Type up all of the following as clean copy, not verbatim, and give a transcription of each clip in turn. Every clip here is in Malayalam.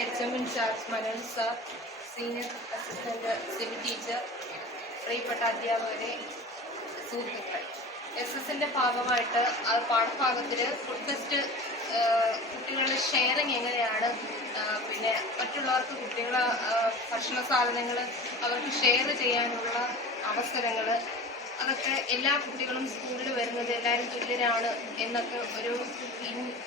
HM incharge Menon sir, senior assistant CV teacher, പ്രിയപ്പെട്ട അധ്യാപകരെ, സുഹൃത്തുക്കളെ, SS-ന്റെ ഭാഗമായിട്ട് പാഠഭാഗത്തിൽ ഫുഡ് ഫെസ്റ്റ് കുട്ടികളുടെ ഷെയറിങ് എങ്ങനെയാണ്, പിന്നെ മറ്റുള്ളവർക്ക് കുട്ടികളെ ഭക്ഷണ സാധനങ്ങൾ അവർക്ക് ഷെയർ ചെയ്യാനുള്ള അവസരങ്ങൾ, അതൊക്കെ എല്ലാ കുട്ടികളും സ്കൂളിൽ വരുന്നത് എല്ലാവരും തുല്യരാണ് എന്നൊക്കെ ഒരു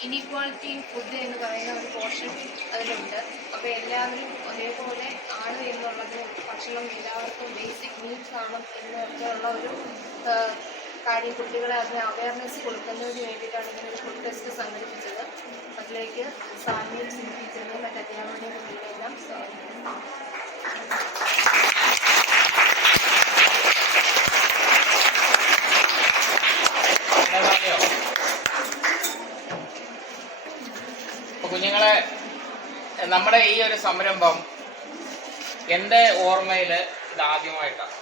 ഇനീക്വാളിറ്റി ഇൻ ഫുഡ് എന്ന് പറയുന്ന ഒരു പോർഷൻ അതിലുണ്ട്. അപ്പോൾ എല്ലാവരും ഒരേപോലെ ആണ് എന്നുള്ളത്, ഭക്ഷണം എല്ലാവർക്കും ബേസിക് നീഡ്സ് ആണ് എന്നൊക്കെയുള്ള ഒരു കാര്യം കുട്ടികളെ അതിന് അവയർനെസ് കൊടുക്കുന്നതിന് വേണ്ടിയിട്ടാണ് ഇങ്ങനെ ഒരു ഫുഡ് ടെസ്റ്റ് സംഘടിപ്പിച്ചത്. അതിലേക്ക് സാറിനെയും ടീച്ചറിനെയും മറ്റ് അധ്യാപകരെയും കുട്ടികളെല്ലാം സ്വാഗതം. കുഞ്ഞുങ്ങളെ, നമ്മുടെ ഈ ഒരു സംരംഭം എൻ്റെ ഓർമ്മയിൽ ഇതാദ്യമായിട്ടാണ്.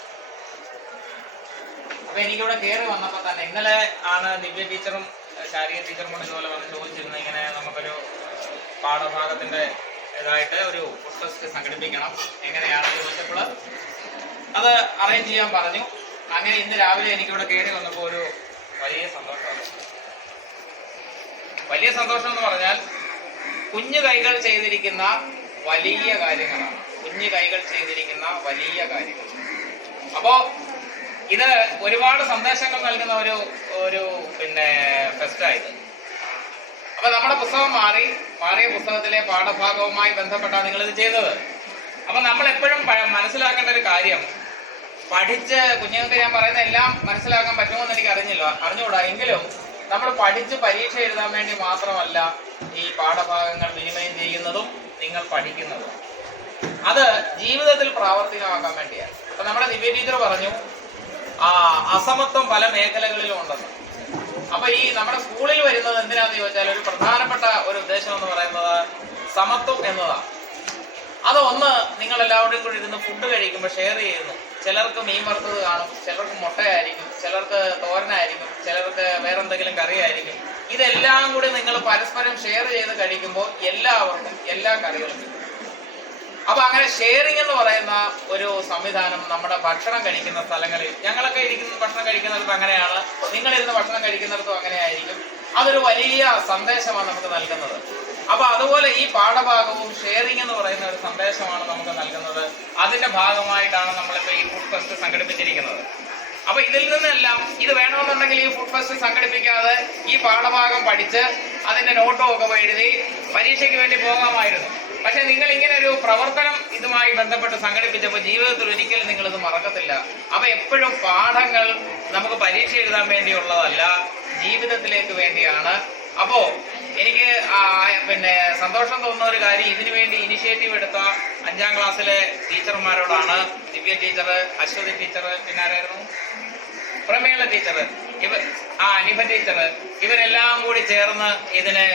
അപ്പൊ എനിക്കിവിടെ കയറി വന്നപ്പോൾ തന്നെ ഇന്നലെ ആണ് ദിവ്യ ടീച്ചറും ശാരിക ടീച്ചറും കൂടെ ഇതുപോലെ വന്ന് ചോദിച്ചിരുന്നു, ഇങ്ങനെ നമുക്കൊരു പാഠഭാഗത്തിന്റെ ഇതായിട്ട് ഒരു ഫുഡ് ഫെസ്റ്റ് സംഘടിപ്പിക്കണം, എങ്ങനെയാണെന്ന് ചോദിച്ചപ്പോൾ അത് അറേഞ്ച് ചെയ്യാൻ പറഞ്ഞു. അങ്ങനെ ഇന്ന് രാവിലെ എനിക്കിവിടെ കയറി വന്നപ്പോൾ ഒരു വലിയ സന്തോഷമാണ്. വലിയ സന്തോഷം എന്ന് പറഞ്ഞാൽ കുഞ്ഞു കൈകൾ ചെയ്തിരിക്കുന്ന വലിയ കാര്യങ്ങളാണ്. കുഞ്ഞു കൈകൾ ചെയ്തിരിക്കുന്ന വലിയ കാര്യങ്ങൾ. അപ്പോ ഇത് ഒരുപാട് സന്ദേശങ്ങൾ നൽകുന്ന ഒരു ഫെസ്റ്റായത്. അപ്പൊ നമ്മുടെ പുസ്തകം മാറിയ പുസ്തകത്തിലെ പാഠഭാഗവുമായി ബന്ധപ്പെട്ടാണ് നിങ്ങളിത് ചെയ്തത്. അപ്പൊ നമ്മൾ എപ്പോഴും മനസ്സിലാക്കേണ്ട ഒരു കാര്യം, പഠിച്ച് കുഞ്ഞുങ്ങൾക്ക് ഞാൻ പറയുന്ന എല്ലാം മനസ്സിലാക്കാൻ പറ്റുമോ എന്ന് എനിക്ക് അറിഞ്ഞുകൂടാ. എങ്കിലും നമ്മൾ പഠിച്ച് പരീക്ഷ എഴുതാൻ വേണ്ടി മാത്രമല്ല ഈ പാഠഭാഗങ്ങൾ വിനിമയം ചെയ്യുന്നതും നിങ്ങൾ പഠിക്കുന്നതും. അത് ജീവിതത്തിൽ പ്രാവർത്തികമാക്കാൻ വേണ്ടിയാണ്. അപ്പൊ നമ്മുടെ ദിവ്യ ടീച്ചർ പറഞ്ഞു അസമത്വം പല മേഖലകളിലും ഉണ്ടെന്ന്. അപ്പൊ ഈ നമ്മുടെ സ്കൂളിൽ വരുന്നത് എന്തിനാന്ന് ചോദിച്ചാൽ ഒരു പ്രധാനപ്പെട്ട ഒരു ഉദ്ദേശം എന്ന് പറയുന്നത് സമത്വം എന്നതാണ്. അതൊന്ന്, നിങ്ങൾ എല്ലാവരുടെയും കൂടി ഇരുന്ന് ഫുഡ് കഴിക്കുമ്പോൾ ഷെയർ ചെയ്യുന്നു. ചിലർക്ക് മീൻ വറുത്തത് കാണും, ചിലർക്ക് മുട്ടയായിരിക്കും, ചിലർക്ക് തോരനായിരിക്കും, ചിലർക്ക് വേറെന്തെങ്കിലും കറിയായിരിക്കും. ഇതെല്ലാം കൂടി നിങ്ങൾ പരസ്പരം ഷെയർ ചെയ്ത് കഴിക്കുമ്പോൾ എല്ലാവർക്കും എല്ലാ കറികളും കിട്ടും. അപ്പൊ അങ്ങനെ ഷെയറിംഗ് എന്ന് പറയുന്ന ഒരു സംവിധാനം നമ്മുടെ ഭക്ഷണം കഴിക്കുന്ന സ്ഥലങ്ങളിൽ, ഞങ്ങളൊക്കെ ഭക്ഷണം കഴിക്കുന്നിടത്ത് അങ്ങനെയാണ്, നിങ്ങളിരുന്ന് ഭക്ഷണം കഴിക്കുന്നിടത്തും അങ്ങനെയായിരിക്കും. അതൊരു വലിയ സന്ദേശമാണ് നമുക്ക് നൽകുന്നത്. അപ്പൊ അതുപോലെ ഈ പാഠഭാഗവും ഷെയറിംഗ് എന്ന് പറയുന്ന ഒരു സന്ദേശമാണ് നമുക്ക് നൽകുന്നത്. അതിന്റെ ഭാഗമായിട്ടാണ് നമ്മളിപ്പോ ഈ ഫുഡ് ഫെസ്റ്റ് സംഘടിപ്പിച്ചിരിക്കുന്നത്. അപ്പൊ ഇതിൽ നിന്നെല്ലാം ഇത് വേണമെന്നുണ്ടെങ്കിൽ ഈ ഫുഡ് ഫെസ്റ്റ് സംഘടിപ്പിക്കാതെ ഈ പാഠഭാഗം പഠിച്ച് അതിന്റെ നോട്ടും ഒക്കെ എഴുതി പരീക്ഷയ്ക്ക് വേണ്ടി പോകാമായിരുന്നു. പക്ഷെ നിങ്ങൾ ഇങ്ങനെ ഒരു പ്രവർത്തനം ഇതുമായി ബന്ധപ്പെട്ട് സംഘടിപ്പിച്ചപ്പോൾ ജീവിതത്തിൽ ഒരിക്കലും നിങ്ങൾ ഇത് മറക്കത്തില്ല. അപ്പൊ എപ്പോഴും പാഠങ്ങൾ നമുക്ക് പരീക്ഷ എഴുതാൻ വേണ്ടിയുള്ളതല്ല, ജീവിതത്തിലേക്ക് വേണ്ടിയാണ്. അപ്പോ എനിക്ക് സന്തോഷം തോന്നുന്ന ഒരു കാര്യം, ഇതിനു വേണ്ടി ഇനിഷ്യേറ്റീവ് എടുത്ത 5ാം ക്ലാസ്സിലെ ടീച്ചർമാരോടാണ്. ദിവ്യ ടീച്ചർ, അശ്വതി ടീച്ചർ, പിന്നെ ആരായിരുന്നു, പ്രമേള ടീച്ചർ, നിഭ ടീച്ചർ, ഇവരെല്ലാം കൂടി ചേർന്ന് ഇതിന്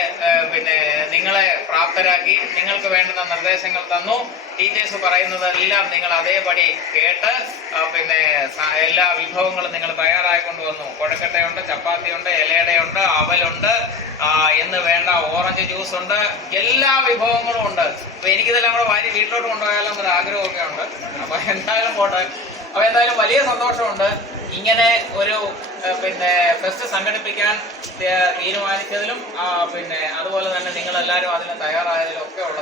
നിങ്ങളെ പ്രാപ്തരാക്കി. നിങ്ങൾക്ക് വേണ്ടുന്ന നിർദ്ദേശങ്ങൾ തന്നു. ടീച്ചേഴ്സ് പറയുന്നതെല്ലാം നിങ്ങൾ അതേപടി കേട്ട് എല്ലാ വിഭവങ്ങളും നിങ്ങൾ തയ്യാറായിക്കൊണ്ട് വന്നു. കൊഴക്കട്ടയുണ്ട്, ചപ്പാത്തിയുണ്ട്, ഇലയുടെയുണ്ട്, അവലുണ്ട്, എന്ന് വേണ്ട ഓറഞ്ച് ജ്യൂസ് ഉണ്ട്, എല്ലാ വിഭവങ്ങളും ഉണ്ട്. അപ്പൊ എനിക്കിതെല്ലാം കൂടെ വാരി വീട്ടിലോട്ട് കൊണ്ടുപോയാലും ഒരു ആഗ്രഹമൊക്കെ ഉണ്ട്. അപ്പൊ എന്തായാലും പോട്ടെ. അപ്പൊ എന്തായാലും വലിയ സന്തോഷമുണ്ട് ഇങ്ങനെ ഒരു ഫെസ്റ്റ് സംഘടിപ്പിക്കാൻ തീരുമാനിച്ചതിലും അതുപോലെ തന്നെ നിങ്ങളെല്ലാവരും അതിന് തയ്യാറായതിലും ഒക്കെ ഉള്ള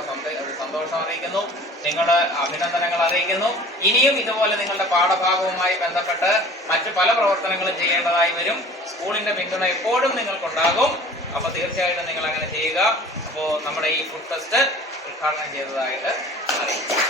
സന്തോഷം അറിയിക്കുന്നു. നിങ്ങളുടെ അഭിനന്ദനങ്ങൾ അറിയിക്കുന്നു. ഇനിയും ഇതുപോലെ നിങ്ങളുടെ പാഠഭാഗവുമായി ബന്ധപ്പെട്ട് മറ്റു പല പ്രവർത്തനങ്ങളും ചെയ്യേണ്ടതായി വരും. സ്കൂളിന്റെ പിന്തുണ എപ്പോഴും നിങ്ങൾക്കുണ്ടാകും. അപ്പൊ തീർച്ചയായിട്ടും നിങ്ങൾ അങ്ങനെ ചെയ്യുക. അപ്പോൾ നമ്മുടെ ഈ ഫുഡ് ഫെസ്റ്റ് ഉദ്ഘാടനം ചെയ്തതായിട്ട് അറിയിക്കും.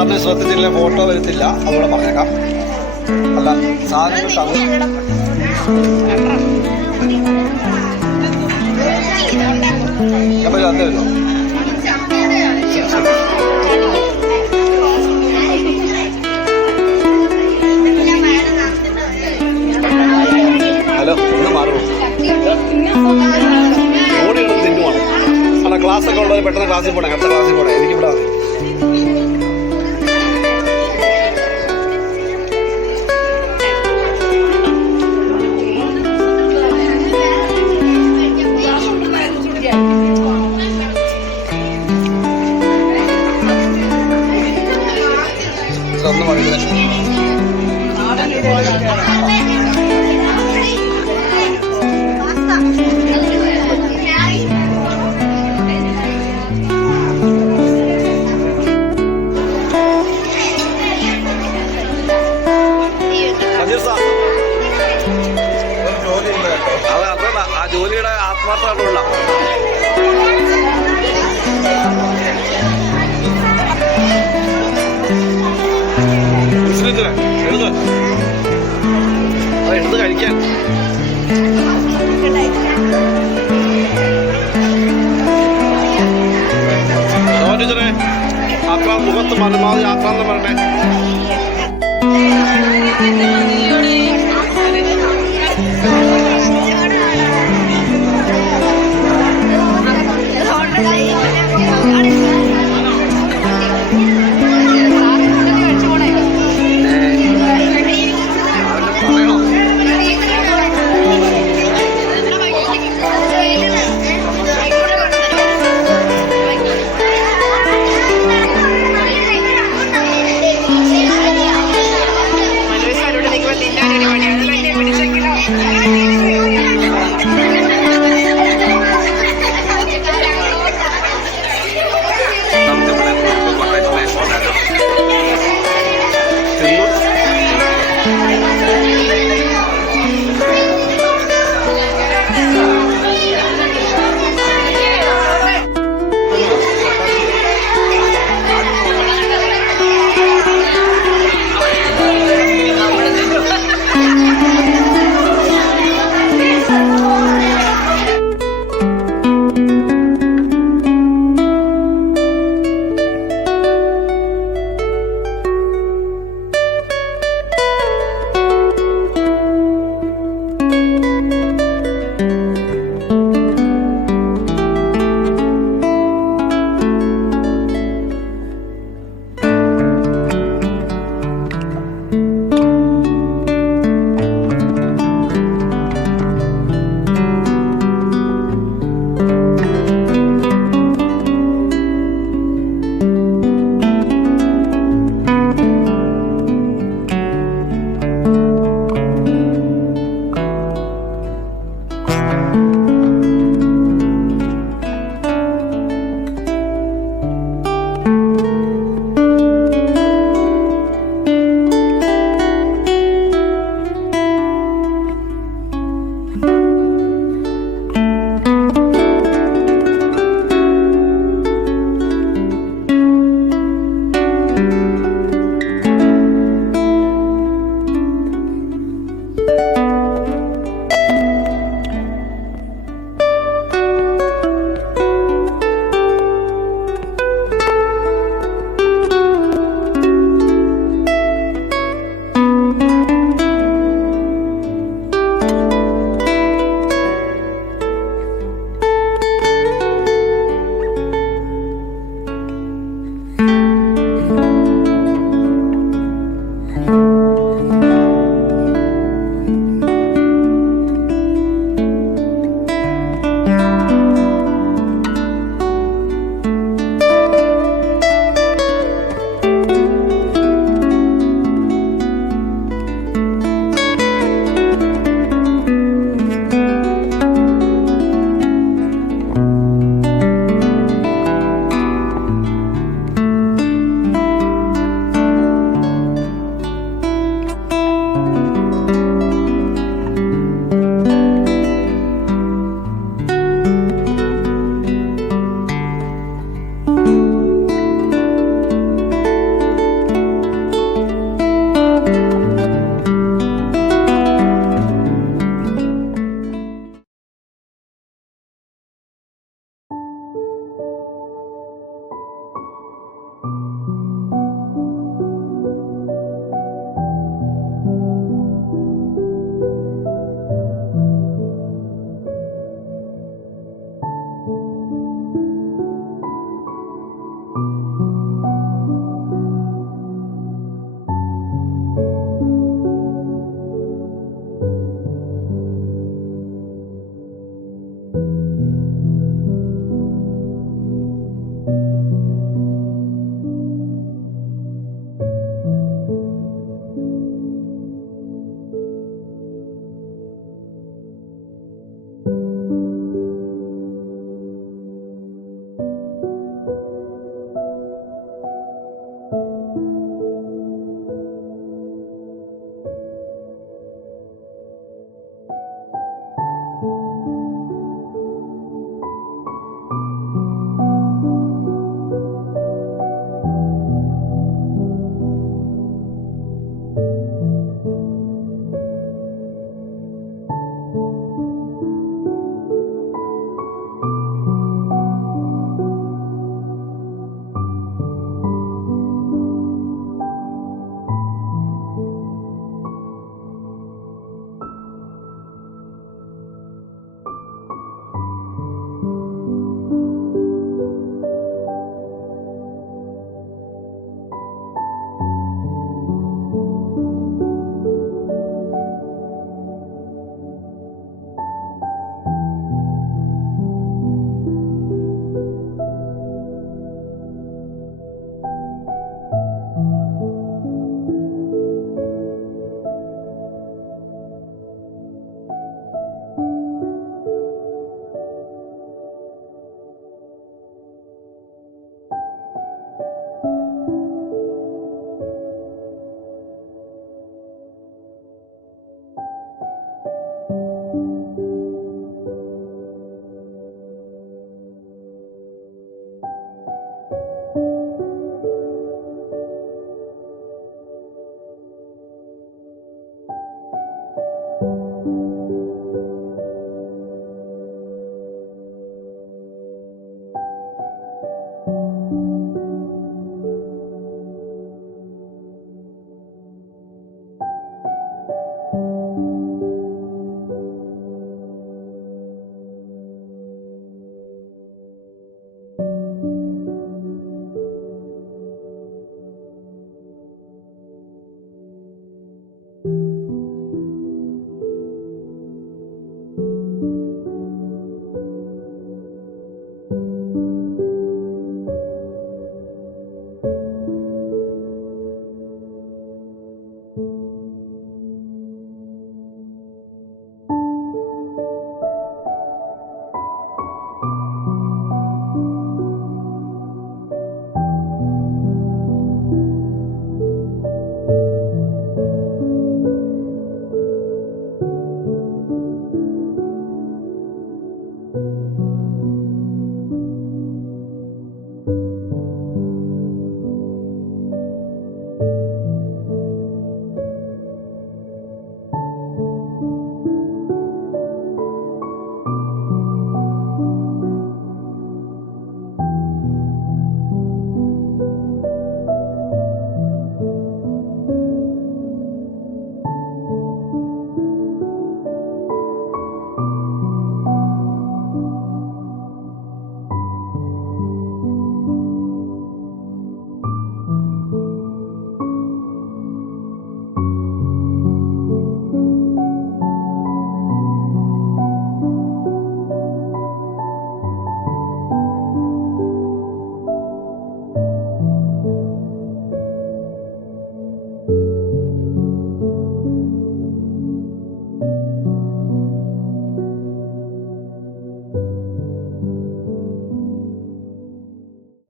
സാറിന് ശ്രദ്ധിച്ചില്ല ഫോട്ടോ വരുത്തില്ല, അതുകൂടെ പറഞ്ഞേക്കാം. അല്ല സാറിന് എപ്പോൾ വന്നല്ലോ. ഹലോ, ഒന്ന് മാറുമോ? ഓടി കിടന്ന് തിന്നുവാണ്. അല്ല, ക്ലാസ്സൊക്കെ ഉള്ളവർ പെട്ടെന്ന് ക്ലാസ്സിൽ പോകണേ, അടുത്ത ക്ലാസ്സിൽ പോകണേ. എനിക്കിവിടെ മതി. ഒന്ന് പറയുന്നത് അതല്ല, ആ ജോലിയുടെ ആത്മാർത്ഥമായിട്ടുള്ള എടുത്ത് കഴിക്കാൻ. ടീച്ചറെ ആക്രാ മുഖത്ത് പരമാവധി ആക്രാന്തം വരട്ടെ.